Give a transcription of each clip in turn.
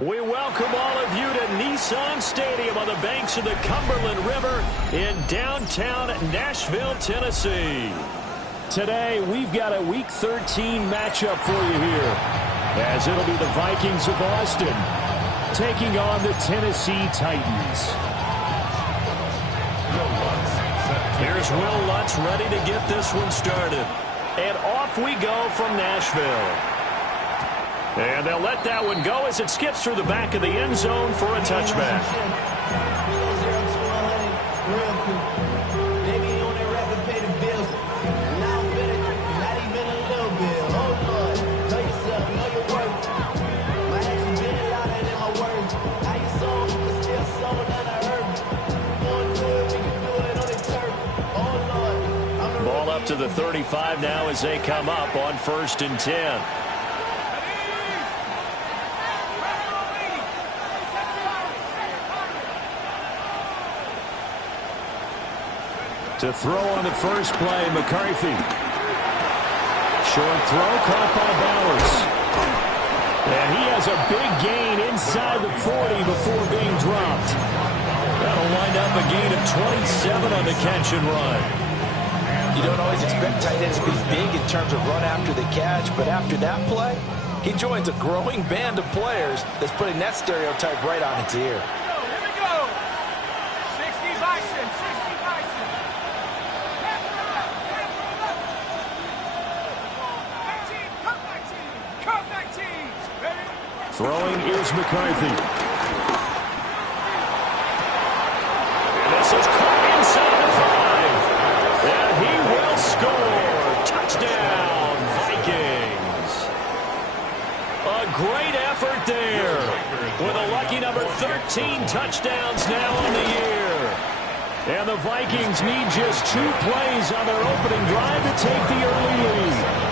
We welcome all of you to Nissan Stadium on the banks of the Cumberland River in downtown Nashville, Tennessee. Today, we've got a Week 13 matchup for you here, as it'll be the Vikings of Austin taking on the Tennessee Titans. Here's Will Lutz ready to get this one started. And off we go from Nashville. And they'll let that one go as it skips through the back of the end zone for a touchback. Ball up to the 35 now as they come up on 1st and 10. To throw on the first play, McCarthy. Short throw, caught by Bowers. And he has a big gain inside the 40 before being dropped. That'll wind up a gain of 27 on the catch and run. You don't always expect tight ends to be big in terms of run after the catch, but after that play, he joins a growing band of players that's putting that stereotype right on its ear. Here we go. 60 Bison, 60 Bison. Throwing is McCarthy. And this is caught inside the 5. And he will score. Touchdown, Vikings. A great effort there. With a lucky number 13 touchdowns now on the year. And the Vikings need just 2 plays on their opening drive to take the early lead.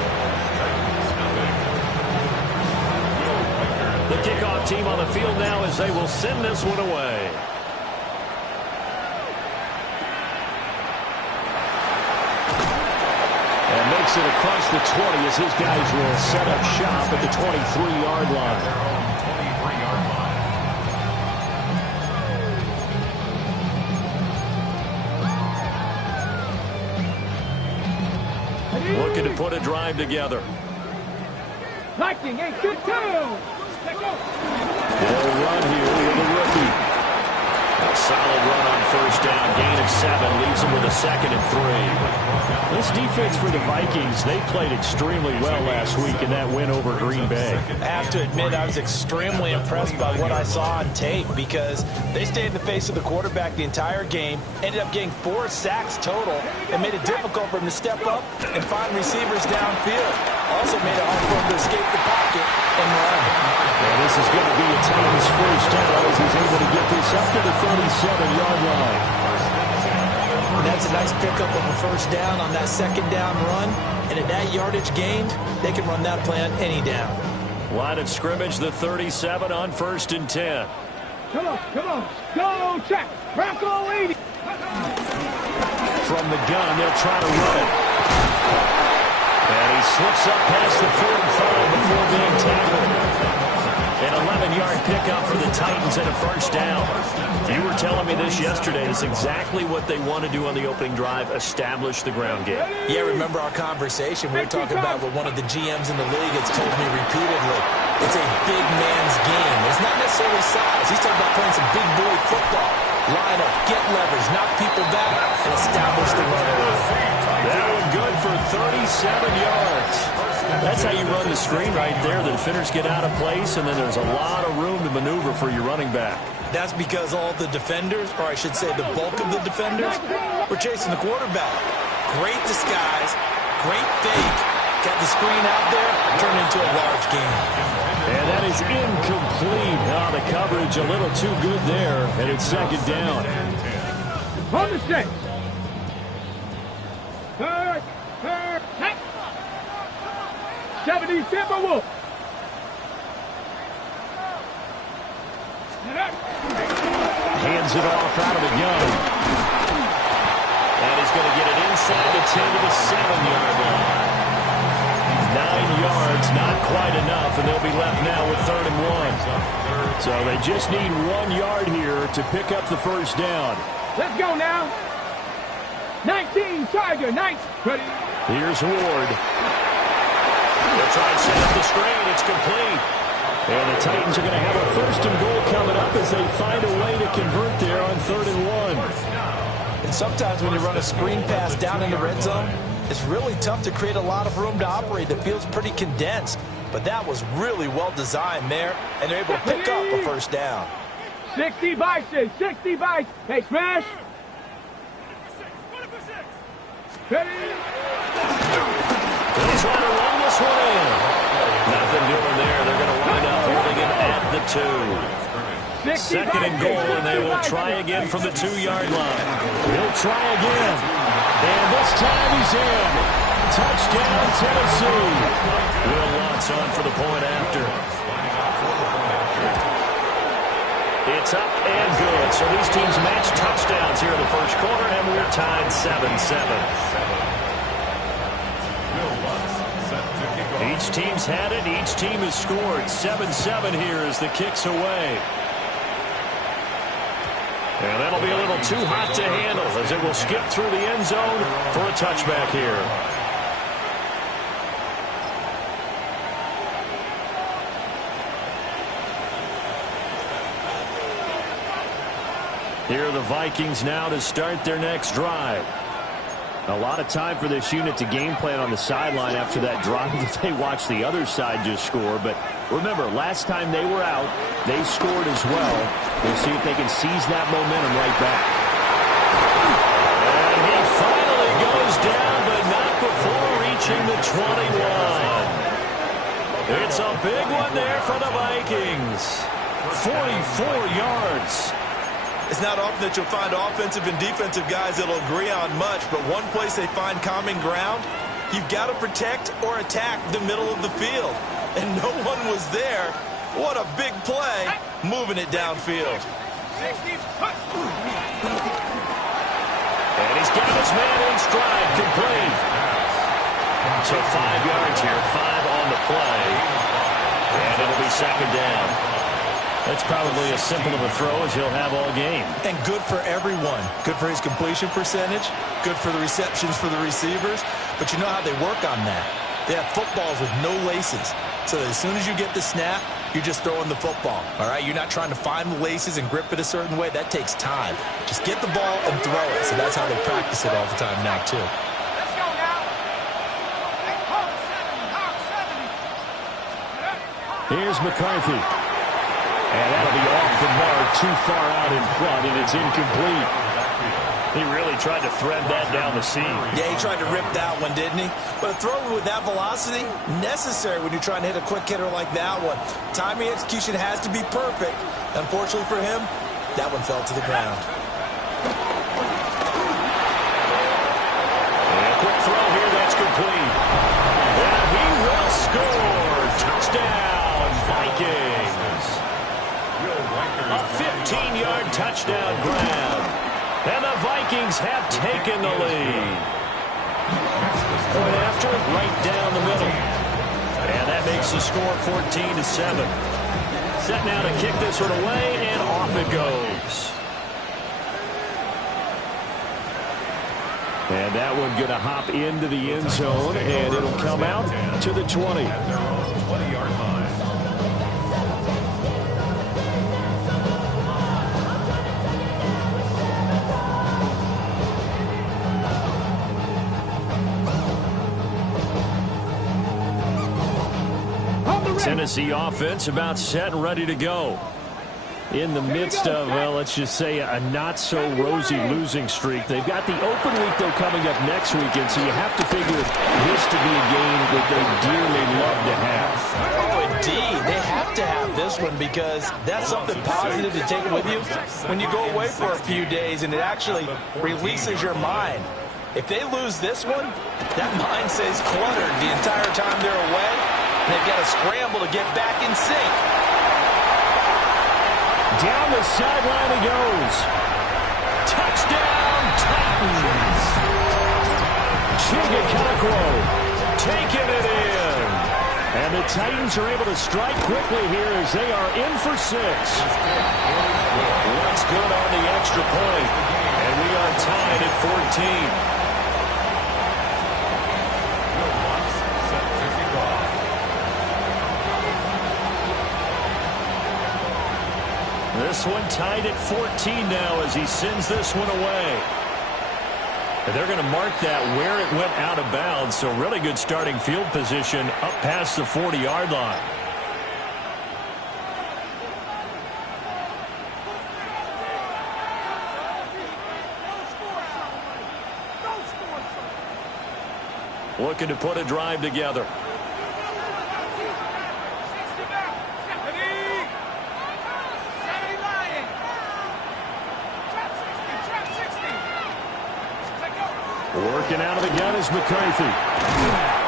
The kickoff team on the field now as they will send this one away. And makes it across the 20 as his guys will set up shop at the 23-yard line. Looking to put a drive together. Lightning, 8-2. They'll run here with a rookie. A solid run on 1st down. Gain of 7. Leaves them with a 2nd and 3. This defense for the Vikings, they played extremely well last week in that win over Green Bay. I have to admit, I was extremely impressed by what I saw on tape because they stayed in the face of the quarterback the entire game, ended up getting 4 sacks total, and made it difficult for him to step up and find receivers downfield. Also made it hard for him to escape the pocket and run. And this is going to be a Titans first down as he's able to get this up to the 37-yard line. And that's a nice pickup of a 1st down on that 2nd down run. And at that yardage gained, they can run that play on any down. Line of scrimmage, the 37 on 1st and 10. Come on. Go check. Bronco 80. From the gun, they'll try to run it. And he slips up past the 45 before being tackled. An 11-yard pickup for the Titans and a 1st down. You were telling me this yesterday. It's exactly what they want to do on the opening drive, establish the ground game. Yeah, remember our conversation. We were talking about what one of the GMs in the league has told me repeatedly. It's a big man's game. It's not necessarily size. He's talking about playing some big boy football. Line up, get leverage, knock people back, and establish the run. That one good for 37 yards. That's how you run the screen right there. The defenders get out of place, and then there's a lot of room to maneuver for your running back. That's because all the defenders, or I should say the bulk of the defenders, were chasing the quarterback. Great disguise, great fake. Got the screen out there, turned into a large game. And that is incomplete. Oh, the coverage a little too good there, and it's 2nd down. On the stage. Third, 70 Timberwolves. Hands it off out of the gun. And he's going to get it inside the 10 to the 7-yard line. 9 yards, not quite enough, and they'll be left now with 3rd and 1. So they just need 1 yard here to pick up the first down. Let's go now. 19, Charger, 19. Ready? Here's Ward. They'll try and set up the screen. It's complete. And the Titans are going to have a 1st and goal coming up as they find a way to convert there on 3rd and 1. And sometimes when you run a screen pass down in the red zone, it's really tough to create a lot of room to operate. The field's pretty condensed. But that was really well designed there, and they're able to pick up a 1st down. 60 Bison, 60 Bison. Hey, smash. Ready? He's trying to run this one in. Nothing doing there. They're going to wind up holding him at the 2. 2nd and goal, and they will try again from the 2-yard line. He'll try again. And this time he's in. Touchdown, Tennessee. Will Lutz on for the point after. It's up and good. So these teams match touchdowns here in the first quarter, and we're tied 7-7. Each team's had it. Each team has scored. 7-7 here as the kick's away. And that'll be a little too hot to handle as it will skip through the end zone for a touchback here. Here are the Vikings now to start their next drive. A lot of time for this unit to game plan on the sideline after that drive that they watched the other side just score. But remember, last time they were out, they scored as well. We'll see if they can seize that momentum right back. And he finally goes down, but not before reaching the 21. It's a big one there for the Vikings. 44 yards. It's not often that you'll find offensive and defensive guys that'll agree on much, but one place they find common ground, you've got to protect or attack the middle of the field. And no one was there. What a big play, moving it downfield. And he's got his man in stride, complete. So 5 yards here, 5 on the play. And it'll be 2nd down. That's probably as simple of a throw as he'll have all game. And good for everyone. Good for his completion percentage. Good for the receptions for the receivers. But you know how they work on that. They have footballs with no laces. So as soon as you get the snap, you're just throwing the football. All right? You're not trying to find the laces and grip it a certain way. That takes time. Just get the ball and throw it. So that's how they practice it all the time now, too. Let's go now. Here's McCarthy. And that'll be off the mark, too far out in front, and it's incomplete. He really tried to thread that down the seam. Yeah, he tried to rip that one, didn't he? But a throw with that velocity, necessary when you're trying to hit a quick hitter like that one. Timing execution has to be perfect. Unfortunately for him, that one fell to the ground. And a quick throw here, that's complete. And he will score. Touchdown, Vikings. A 15-yard touchdown grab. And the Vikings have taken the lead. Point after, right down the middle. And that makes the score 14-7. Set now to kick this one away, and off it goes. And that one going to hop into the end zone, and it'll come out to the 20. 20-yard line. Tennessee offense about set and ready to go. In the midst of, well, let's just say a not-so-rosy losing streak. They've got the open week, though, coming up next weekend, so you have to figure this to be a game that they dearly love to have. Oh, indeed. They have to have this one because that's something positive to take with you when you go away for a few days, and it actually releases your mind. If they lose this one, that mind stays cluttered the entire time they're away. They've got to scramble to get back in sync. Down the sideline he goes. Touchdown, Titans. Chigakakwo taking it in. And the Titans are able to strike quickly here as they are in for 6. What's good on the extra point? And we are tied at 14. This one tied at 14 now as he sends this one away. And they're going to mark that where it went out of bounds, so really good starting field position up past the 40-yard line. Looking to put a drive together. Working out of the gun is McCarthy.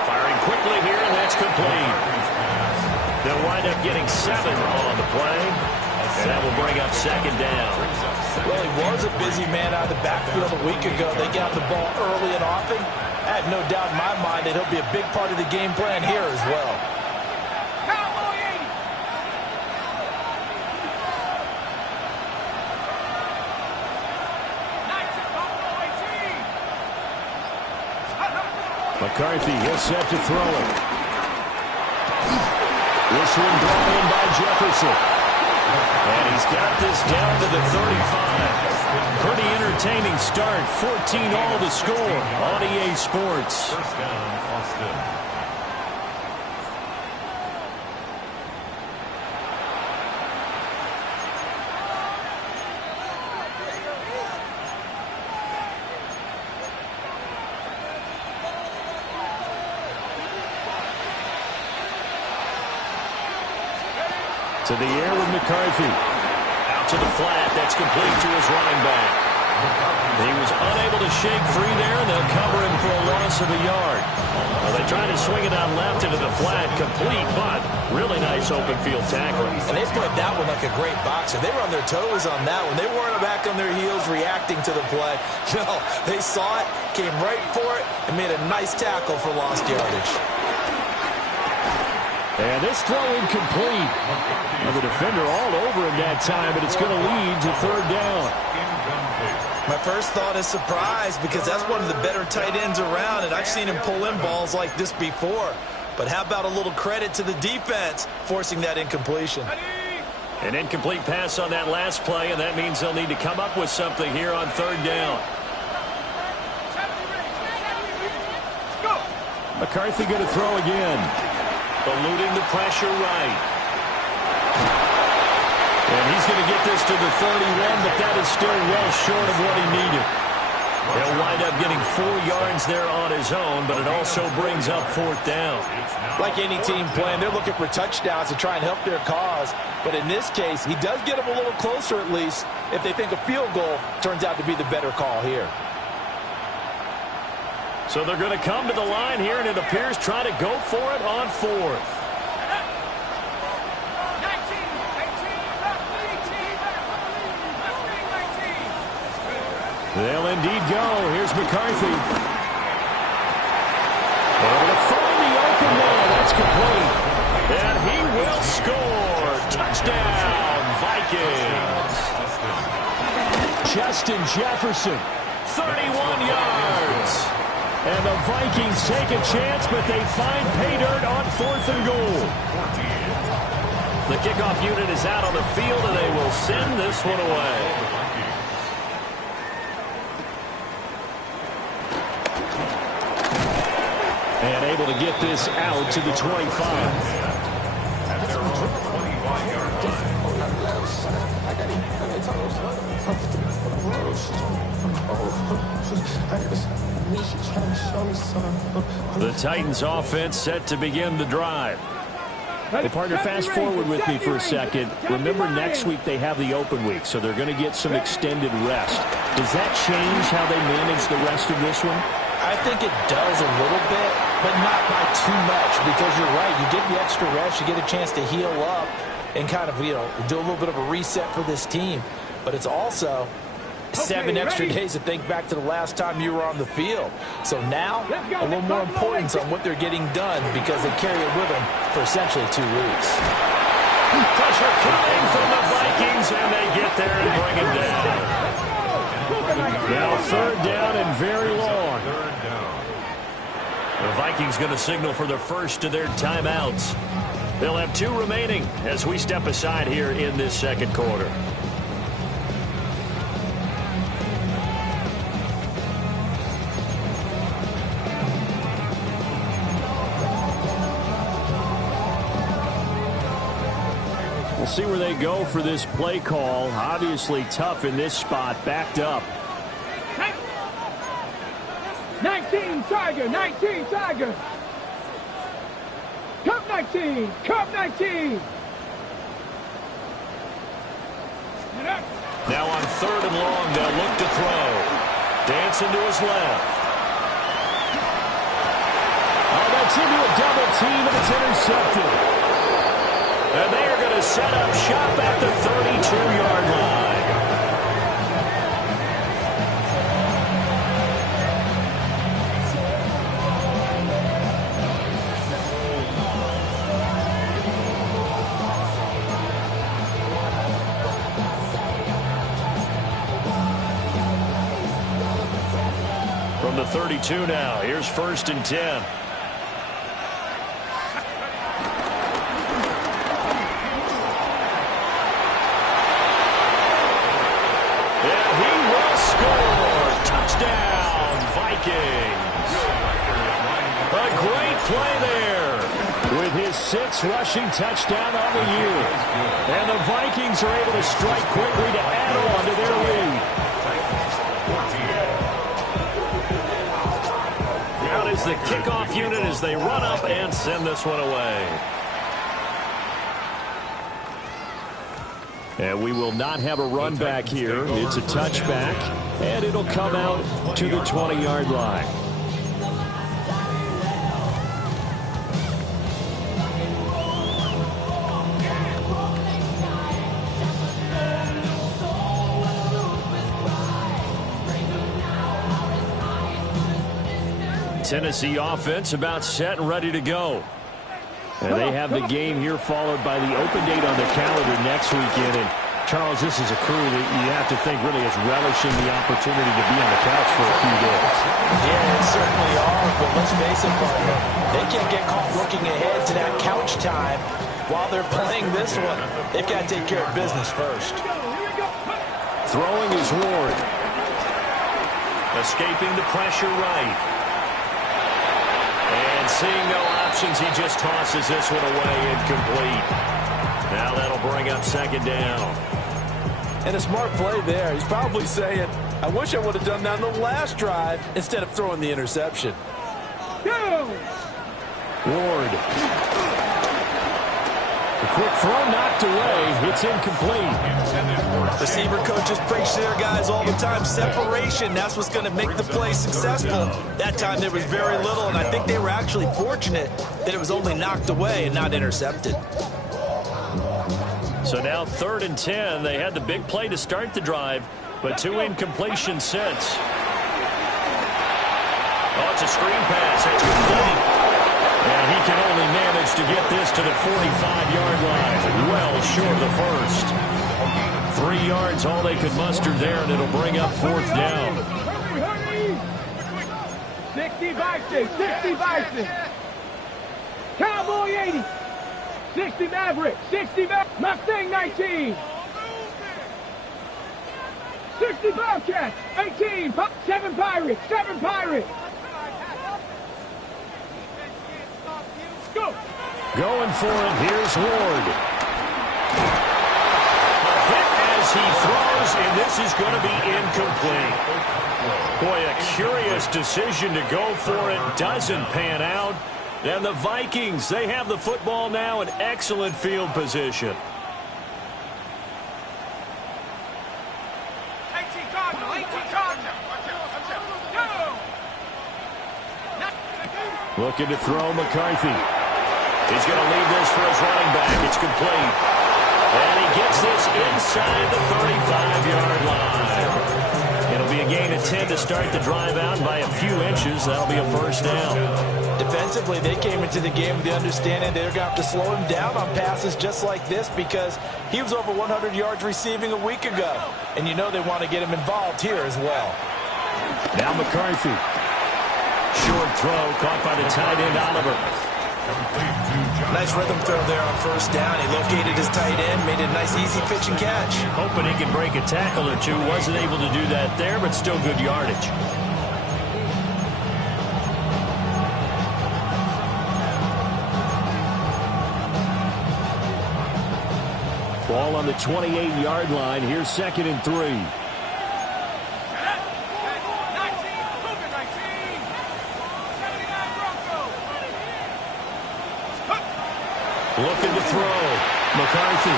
Firing quickly here, and that's complete. They'll wind up getting 7 on the play, and that will bring up second down. Well, he was a busy man out of the backfield a week ago. They got the ball early and often. I have no doubt in my mind that he'll be a big part of the game plan here as well. McCarthy is set to throw it. This one brought in by Jefferson. And he's got this down to the 35. Pretty entertaining start. 14-all to score on EA Sports. First down, Austin. To the air with McCarthy. Out to the flat. That's complete to his running back. He was unable to shake free there, and they'll cover him for a loss of a yard. Well, they try to swing it out left into the flat. Complete, but really nice open field tackling. And they played that one like a great boxer. They were on their toes on that one. They weren't back on their heels reacting to the play. No, they saw it, came right for it, and made a nice tackle for lost yardage. And this throw incomplete. Well, the defender all over him that time, but it's going to lead to third down. My first thought is surprise because that's one of the better tight ends around, and I've seen him pull in balls like this before. But how about a little credit to the defense forcing that incompletion? An incomplete pass on that last play, and that means they'll need to come up with something here on third down. McCarthy going to throw again. Eluding the pressure right. And he's going to get this to the 31, but that is still well short of what he needed. He'll wind up getting 4 yards there on his own, but it also brings up fourth down. Like any team playing, they're looking for touchdowns to try and help their cause. But in this case, he does get them a little closer at least if they think a field goal turns out to be the better call here. So they're going to come to the line here, and it appears try to go for it on fourth. They'll indeed go. Here's McCarthy. Able to find the open man. That's complete. And he will score. Touchdown, Vikings. Justin Jefferson, 31 yards. And the Vikings take a chance, but they find pay dirt on 4th and goal. The kickoff unit is out on the field, and they will send this one away. And able to get this out to the 25. The Titans offense set to begin the drive. Well, partner, fast forward with me for a second. Remember, next week they have the open week, so they're going to get some extended rest. Does that change how they manage the rest of this one? I think it does a little bit, but not by too much, because you're right. You get the extra rest, you get a chance to heal up and kind of, do a little bit of a reset for this team. But it's also 7 extra days to think back to the last time you were on the field. So now, a little more importance on what they're getting done because they carry it with them for essentially 2 weeks. Pressure coming from the Vikings, and they get there and bring it down. Now 3rd down and very long. The Vikings going to signal for the first of their timeouts. They'll have 2 remaining as we step aside here in this second quarter. We'll see where they go for this play call. Obviously tough in this spot, backed up. 19 Tiger, 19 Tiger. Cup 19, Cup 19. Now on 3rd and long, they'll look to throw. Dancing to his left. Oh, that's into a double team, and it's intercepted. And they are going to set up shop at the 32-yard line. From the 32 now, here's 1st and 10. Touchdown, Vikings. A great play there with his 6th rushing touchdown on the year. And the Vikings are able to strike quickly to add on to their lead. Out is the kickoff unit as they run up and send this one away. And we will not have a run back here. It's a touchback, and it'll come out to the 20-yard line. Tennessee offense about set and ready to go. And they have the game here followed by the open date on the calendar next weekend. And Charles, this is a crew that you have to think really is relishing the opportunity to be on the couch for a few days. Yeah, they certainly are, but let's face it, partner, they can't get caught looking ahead to that couch time while they're playing this one. They've got to take care of business first. Throwing is Ward. Escaping the pressure right. And seeing no options, he just tosses this one away, incomplete. Now that'll bring up 2nd down. And a smart play there. He's probably saying, I wish I would have done that on the last drive instead of throwing the interception. Ward. The quick throw knocked away. It's incomplete. Receiver coaches preach to their guys all the time. Separation, that's what's going to make the play successful. That time there was very little, and I think they were actually fortunate that it was only knocked away and not intercepted. So now 3rd and 10. They had the big play to start the drive, but 2 incompletions since. Oh, it's a screen pass. It's complete. And he can only manage to get this to the 45-yard line. Well short of the first. 3 yards, all they could muster there, and it'll bring up 4th down. 60 Bison, 60 Bison. Cowboy 80. 60 Maverick, 60 Mustang 19. 60 Bobcats, 18. 7 Pirates, 7 Pirates. Go. Going for it, here's Ward. A hit as he throws, and this is going to be incomplete. Boy, a curious decision to go for it. Doesn't pan out. And the Vikings, they have the football now in excellent field position. 18 Cardinal, 18 Cardinal. Looking to throw McCarthy. He's going to leave this for his running back. It's complete. And he gets this inside the 35-yard line. gain of 10 to start the drive out by a few inches. That'll be a first down. Defensively, they came into the game with the understanding they're going to have to slow him down on passes just like this because he was over 100 yards receiving a week ago. And you know they want to get him involved here as well. Now McCarthy. Short throw caught by the tight end, Oliver. Nice rhythm throw there on first down. He located his tight end, made a nice easy pitch and catch. Hoping he could break a tackle or two. Wasn't able to do that there, but still good yardage. Ball on the 28-yard line. Here's 2nd and 3. Looking to throw. McCarthy.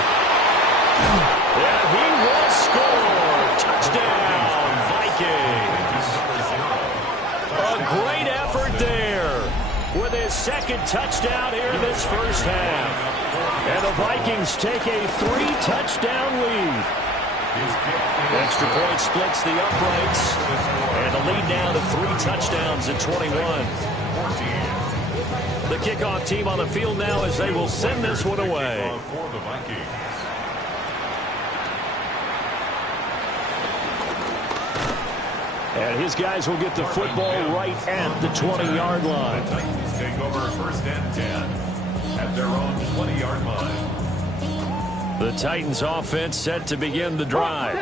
Yeah, he will score. Touchdown, Vikings. A great effort there with his 2nd touchdown here in this first half. And the Vikings take a 3-touchdown lead. Extra point splits the uprights. And the lead now to 3 touchdowns at 21. The kickoff team on the field now as they will send this one away. And his guys will get the football right at the 20-yard line. The Titans take over 1st and 10 at their own 20-yard line. The Titans offense set to begin the drive.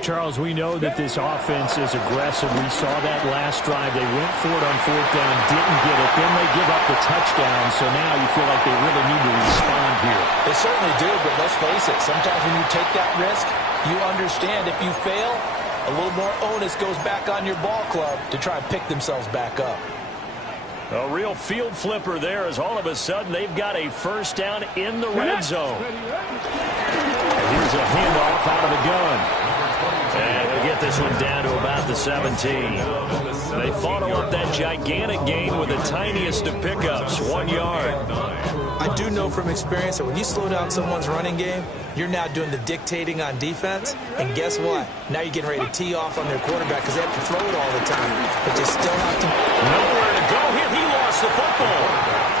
Charles, we know that this offense is aggressive. We saw that last drive. They went for it on 4th down, didn't get it. Then they give up the touchdown. So now you feel like they really need to respond here. They certainly do, but let's face it. Sometimes when you take that risk, you understand if you fail, a little more onus goes back on your ball club to try and pick themselves back up. A real field flipper there as all of a sudden they've got a first down in the red zone. And here's a handoff out of the gun. And they'll get this one down to about the 17. They follow up that gigantic gain with the tiniest of pickups, 1 yard. I do know from experience that when you slow down someone's running game, you're now doing the dictating on defense. And guess what? Now you're getting ready to tee off on their quarterback because they have to throw it all the time. But you still have to... Nowhere to go here. He lost the football.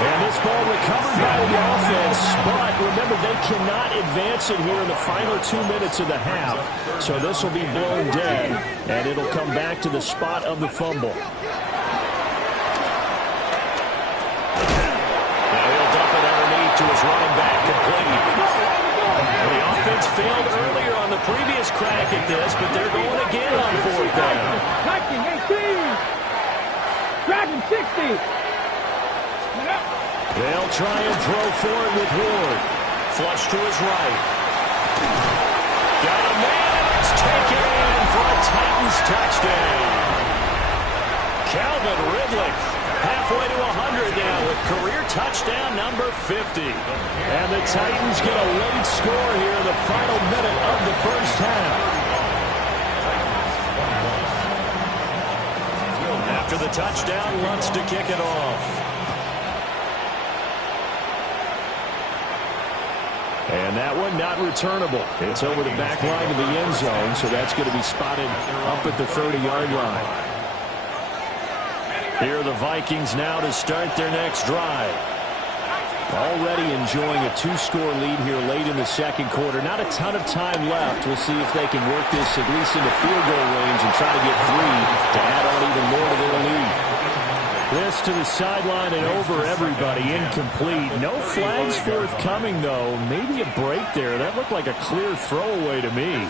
And this ball recovered by the offense. But remember, they cannot advance it here in the final 2 minutes of the half. So this will be blown dead. And it'll come back to the spot of the fumble. To his running back complete. The offense failed earlier on the previous crack at this, but they're going again on 4th down. 19, 18. Dragon 60. They'll try and throw for it with Ward. Flush to his right. Got a man, and it's taken for a Titans touchdown. Calvin Ridley. Halfway to 100 now with career touchdown number 50. And the Titans get a late score here in the final minute of the first half. After the touchdown, Lutz to kick it off. And that one not returnable. It's over the back line of the end zone, so that's going to be spotted up at the 30-yard line. Here are the Vikings now to start their next drive. Already enjoying a 2-score lead here late in the 2nd quarter. Not a ton of time left. We'll see if they can work this at least into field goal range and try to get 3 to add on even more to their lead. This to the sideline and over everybody. Incomplete. No flags forthcoming, though. Maybe a break there. That looked like a clear throwaway to me.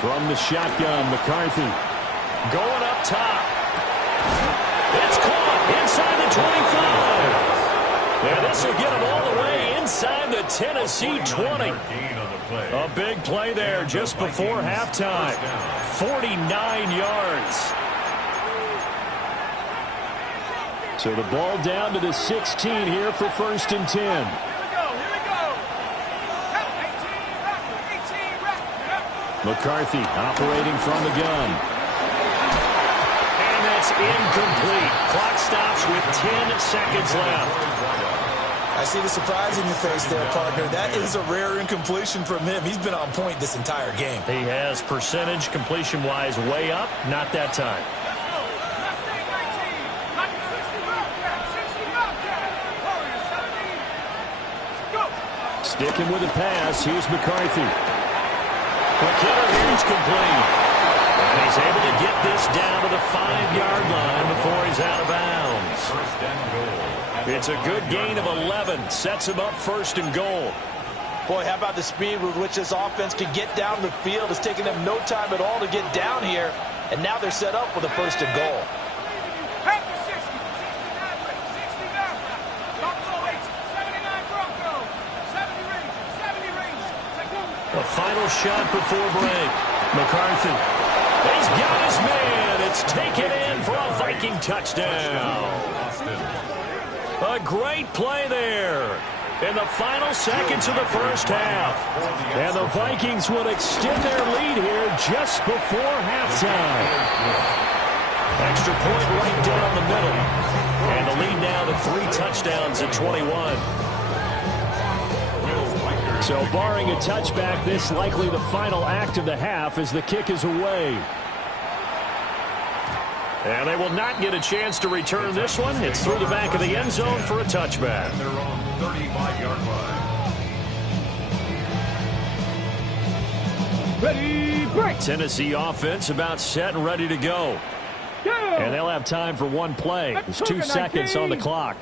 From the shotgun, McCarthy. Going up top. It's caught inside the 25. And this will get him all the way inside the Tennessee 20. A big play there just before halftime. 49 yards. So the ball down to the 16 here for 1st and 10. McCarthy operating from the gun. And that's incomplete. Clock stops with 10 seconds left. I see the surprise in your face there, partner. That is a rare incompletion from him. He's been on point this entire game. He has percentage completion-wise way up. Not that time. Sticking with the pass. Here's McCarthy. The killer here is complete. And he's able to get this down to the 5-yard line before he's out of bounds. First and goal. It's a good gain of 11. Sets him up first and goal. Boy, how about the speed with which this offense can get down the field? It's taken them no time at all to get down here. And now they're set up with a first and goal. The final shot before break. McCarthy. He's got his man. It's taken in for a Viking touchdown. A great play there in the final seconds of the first half. And the Vikings would extend their lead here just before halftime. Extra point right down the middle. And the lead now to 3 touchdowns at 21. So barring a touchback, this likely the final act of the half as the kick is away. And they will not get a chance to return this one. It's through the back of the end zone for a touchback. Their own 35-yard line. Ready, break. Tennessee offense about set and ready to go. And they'll have time for one play. There's 2 seconds on the clock.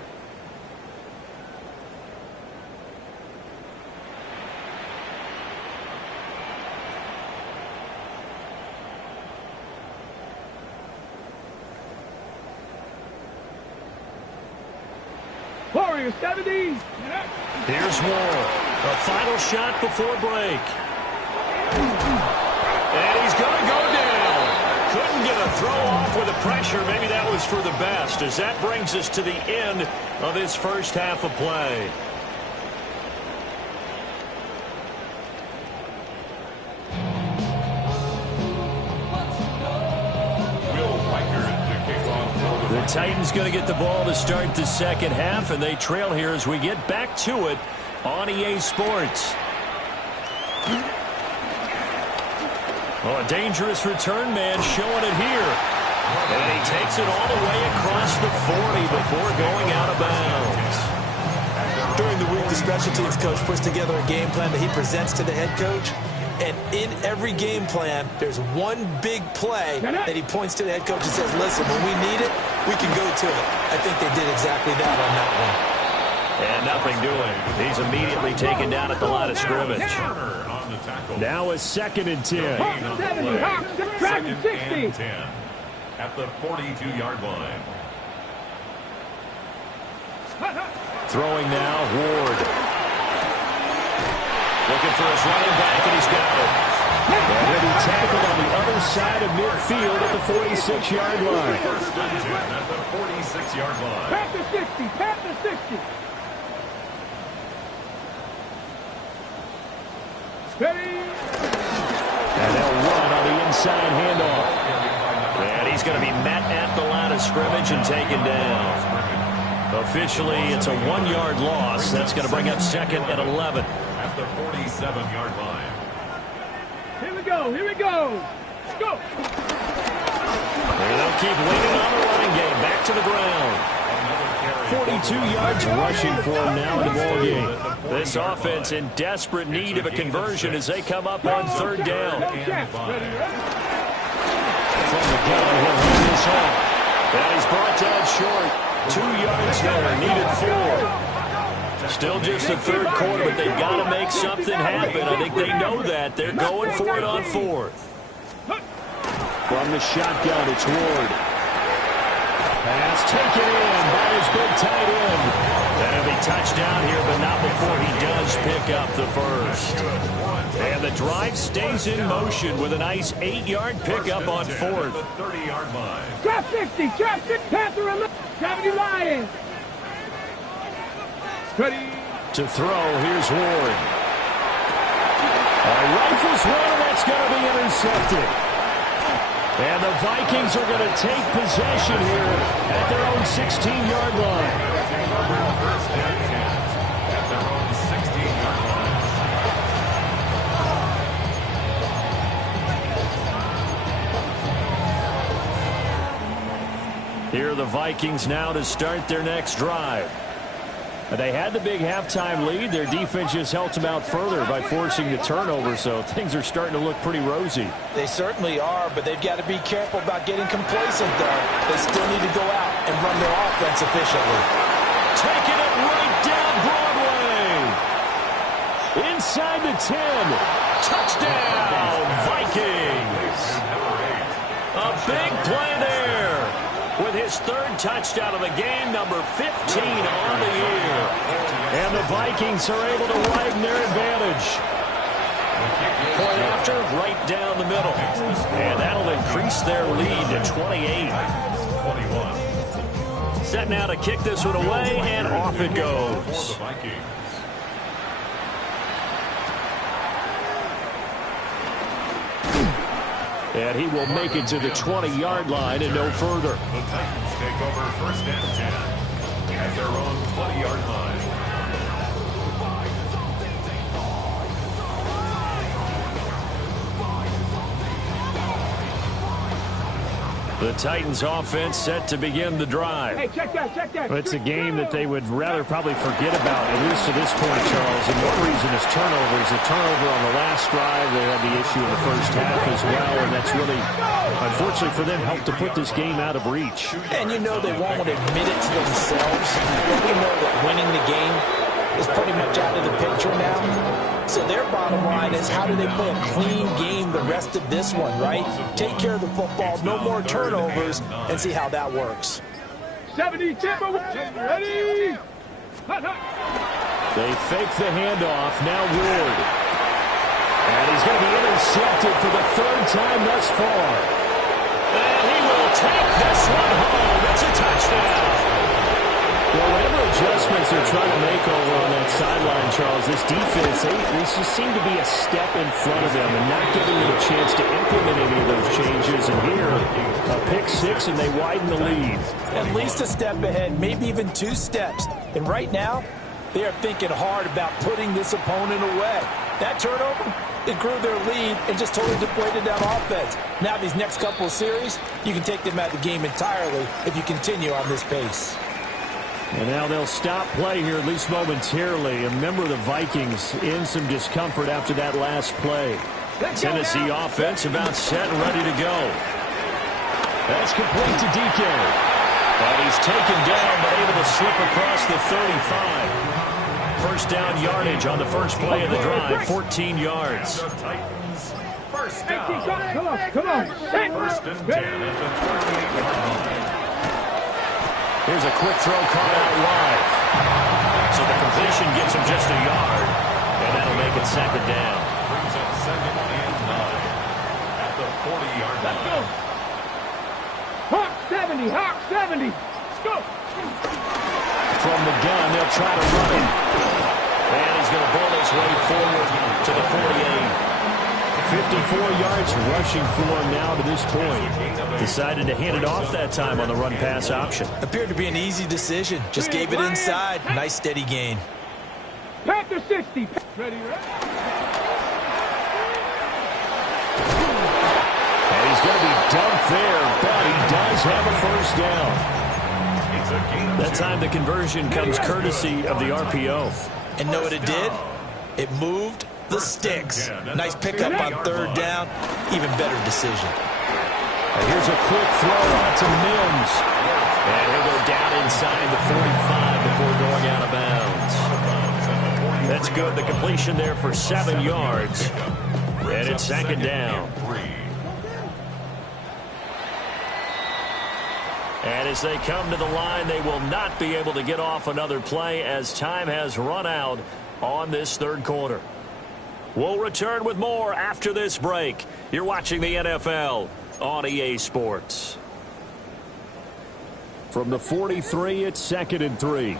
Warriors 70. Here's Moore. A final shot before break. And he's going to go down. Couldn't get a throw off with the pressure. Maybe that was for the best, as that brings us to the end of his first half of play. The Titans going to get the ball to start the second half, and they trail here as we get back to it on EA Sports. Oh, a dangerous return man showing it here. And he takes it all the way across the 40 before going out of bounds. During the week, the special teams coach puts together a game plan that he presents to the head coach. And in every game plan, there's one big play that he points to the head coach and says, listen, when we need it, we can go to it. I think they did exactly that on that one. And nothing doing. He's immediately taken down at the line of scrimmage. Now a 2nd and 10. Second and 10 at the 42-yard line. Throwing now, Ward. Looking for his running back, and he's got it. And he'll be tackled on the other side of midfield at the 46-yard line. First and 10 at the 46-yard line. Panther 60. Panther 60. Ready. And they'll run on the inside handoff. And he's going to be met at the line of scrimmage and taken down. Officially, it's a 1-yard loss. That's going to bring up 2nd and 11. At the 47-yard line. Here we go. Here we go. Go. And they'll keep waiting on the running game. Back to the ground. 42 yards rushing for him now in the ballgame. This offense in desperate need of a conversion as they come up on 3rd down. From the gun, he'll hand this off. And he's brought down short. 2 yards there, needed 4. Still just the 3rd quarter, but they've got to make something happen. I think they know that. They're going for it on 4th. From the shotgun, it's Ward. Pass taken in by his big tight end. That'll be touchdown here, but not before he does pick up the first. And the drive stays in motion with a nice 8-yard pickup on 4th. 30-yard line. Trap 60. Trap 60. Panther 11. 70 Lions. Ready. To throw, here's Ward. Rifles one, and that's going to be intercepted. And the Vikings are going to take possession here at their own 16-yard line. First and 10 at their own 16-yard line. Here are the Vikings now to start their next drive. They had the big halftime lead. Their defense just helped them out further by forcing the turnover, so things are starting to look pretty rosy. They certainly are, but they've got to be careful about getting complacent, though. They still need to go out and run their offense efficiently. Taking it right down Broadway. Inside the 10. Touchdown, Vikings. A big play there. With his third touchdown of the game, number 15 on the year. And the Vikings are able to widen their advantage. Point after, right down the middle. And that'll increase their lead to 28. 21. Set now to kick this one away, and off it goes. And he will make it to the 20-yard line and no further. The Titans take over first and 10 at their own 20-yard line. The Titans offense set to begin the drive. Hey, check that, check that. Well, it's a game that they would rather probably forget about, at least to this point, Charles. And one reason is turnovers. A turnover on the last drive. They had the issue in the first half as well, and that's really, unfortunately for them, helped to put this game out of reach. And you know they won't admit it to themselves, but we know that winning the game is pretty much out of the picture now. So their bottom line is, how do they play a clean game the rest of this one, right? Take care of the football, no more turnovers, and see how that works. 70, Timber, ready? They fake the handoff. Now Ward. And he's going to be intercepted for the third time thus far. And he will take this one home. It's a touchdown. Well, whatever adjustments they're trying to make over on that sideline, Charles, this defense, they just seem to be a step in front of them and not giving them a chance to implement any of those changes. And here, a pick six, and they widen the lead. At least a step ahead, maybe even 2 steps. And right now, they are thinking hard about putting this opponent away. That turnover, it grew their lead and just totally deflated that offense. Now these next couple of series, you can take them out of the game entirely if you continue on this pace. And now they'll stop play here, at least momentarily. And remember, the Vikings in some discomfort after that last play. Tennessee offense about set and ready to go. That's complete to DK. And he's taken down, but able to slip across the 35. First down yardage on the first play of the drive, 14 yards. The Titans, first down. Come on, come on. First and 10 at the 28-yard line. Here's a quick throw caught out wide. So the completion gets him just a yard, and that'll make it second down. Brings up second and 9 at the 40-yard line. Hawk 70, Hawk 70. Let's go. From the gun, they'll try to run it. And he's going to ball his way forward to the 48. 54 yards rushing for him now to this point. Decided to hand it off that time on the run-pass option. Appeared to be an easy decision. Just gave it inside. Nice steady gain. Panther 60. Ready, And he's going to be dumped there, but he does have a first down. That time the conversion comes courtesy of the RPO. And know what it did? It moved the sticks. Nice pickup on third down. Even better decision. And here's a quick throw out to Mims. And he'll go down inside the 45 before going out of bounds. That's good. The completion there for 7 yards. And it's second down. And as they come to the line, they will not be able to get off another play as time has run out on this third quarter. We'll return with more after this break. You're watching the NFL on EA Sports. From the 43, it's 2nd and 3.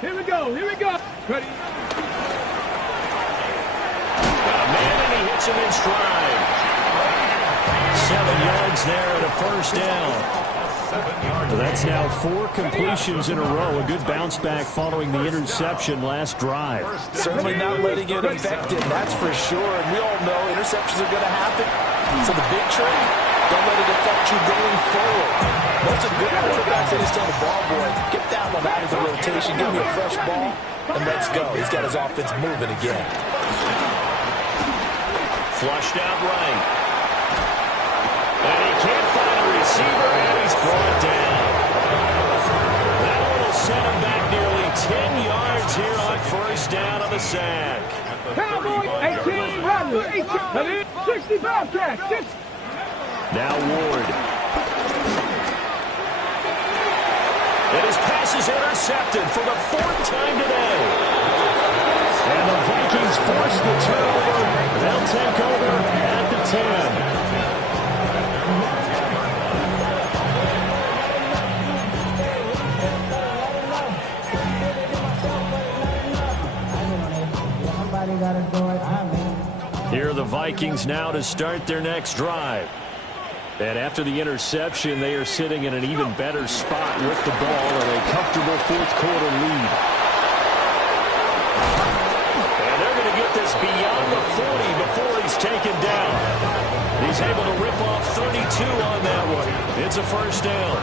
Here we go, here we go. Ready. puts him in stride. 7 yards there and a first down. So that's now 4 completions in a row. A good bounce back following the interception last drive. Certainly not letting it affect him, that's for sure. And we all know interceptions are going to happen. So the big trick, don't let it affect you going forward. Most of the good quarterbacks, they just tell the ball boy, get that one out of the rotation, give me a fresh ball, and let's go. He's got his offense moving again. Flushed out right. And he can't find a receiver, and he's brought down. That one will set him back nearly 10 yards here on first down on the sack. Cowboys, 18, run, 18, 65 catch. Now Ward. And his pass is intercepted for the 4th time today. And the Vikings force the turnover. They'll take over at the 10. Here are the Vikings now to start their next drive. And after the interception, they are sitting in an even better spot with the ball and a comfortable 4th quarter lead. And they're going to get this beyond the 40 before he's taken down. He's able to rip off 32 on that one. It's a first down.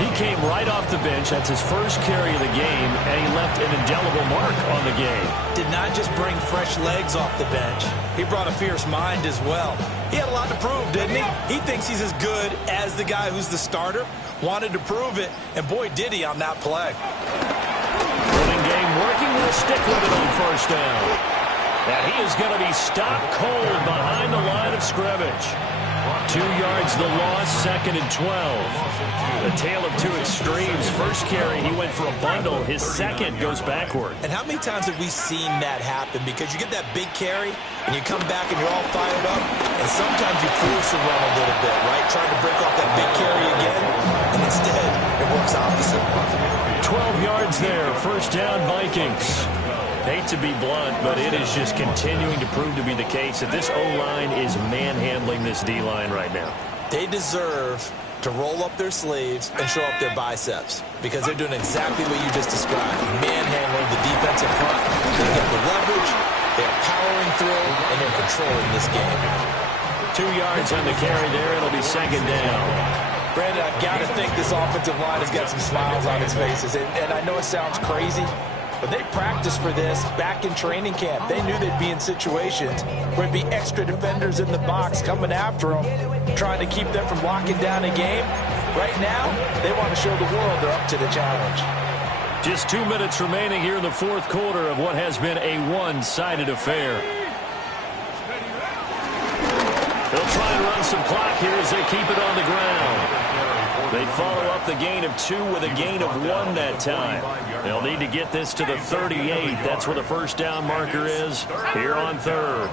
He came right off the bench. That's his first carry of the game, and he left an indelible mark on the game. Did not just bring fresh legs off the bench. He brought a fierce mind as well. He had a lot to prove, didn't he? He thinks he's as good as the guy who's the starter. Wanted to prove it, and boy, did he on that play. Running game working, will stick with it on first down. And he is going to be stopped cold behind the line of scrimmage. 2 yards the loss, 2nd and 12. A tale of 2 extremes. First carry, he went for a bundle. His second goes backward. And how many times have we seen that happen? Because you get that big carry, and you come back and you're all fired up, and sometimes you force a run a little bit, right? Trying to break off that big carry again, and instead it works opposite. 12 yards there, first down Vikings. Hate to be blunt, but it is just continuing to prove to be the case that this O-line is manhandling this D-line right now. They deserve to roll up their sleeves and show up their biceps because they're doing exactly what you just described. Manhandling the defensive front. They get the leverage, they're powering through, and they're controlling this game. 2 yards on the carry there. It'll be second down. Brandon, I've got to think this offensive line has got some smiles on its faces. And I know it sounds crazy, but they practiced for this back in training camp. They knew they'd be in situations where it'd be extra defenders in the box coming after them, trying to keep them from locking down a game. Right now, they want to show the world they're up to the challenge. Just 2 minutes remaining here in the 4th quarter of what has been a one-sided affair. They'll try and run some clock here as they keep it on the ground. They follow up the gain of 2 with a gain of 1 that time. They'll need to get this to the 38. That's where the first down marker is here on 3rd.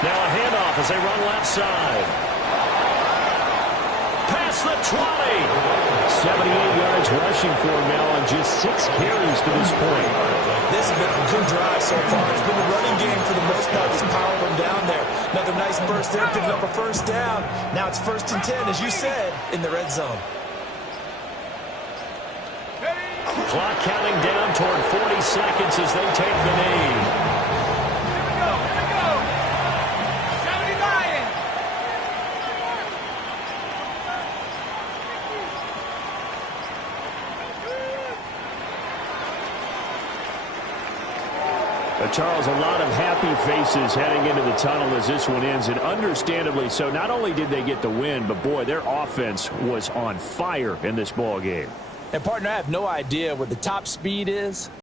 Now a handoff as they run left side. Past the 20. 78 yards rushing for him now on just 6 carries to this point. This has been a good drive so far. It's been a running game for the most part. Just powered them down there. Another nice burst there, picking up a first down. Now it's 1st and 10, as you said, in the red zone. Clock counting down toward 40 seconds as they take the knee. Charles, a lot of happy faces heading into the tunnel as this one ends, and understandably so. Not only did they get the win, but boy, their offense was on fire in this ball game. And partner, I have no idea what the top speed is.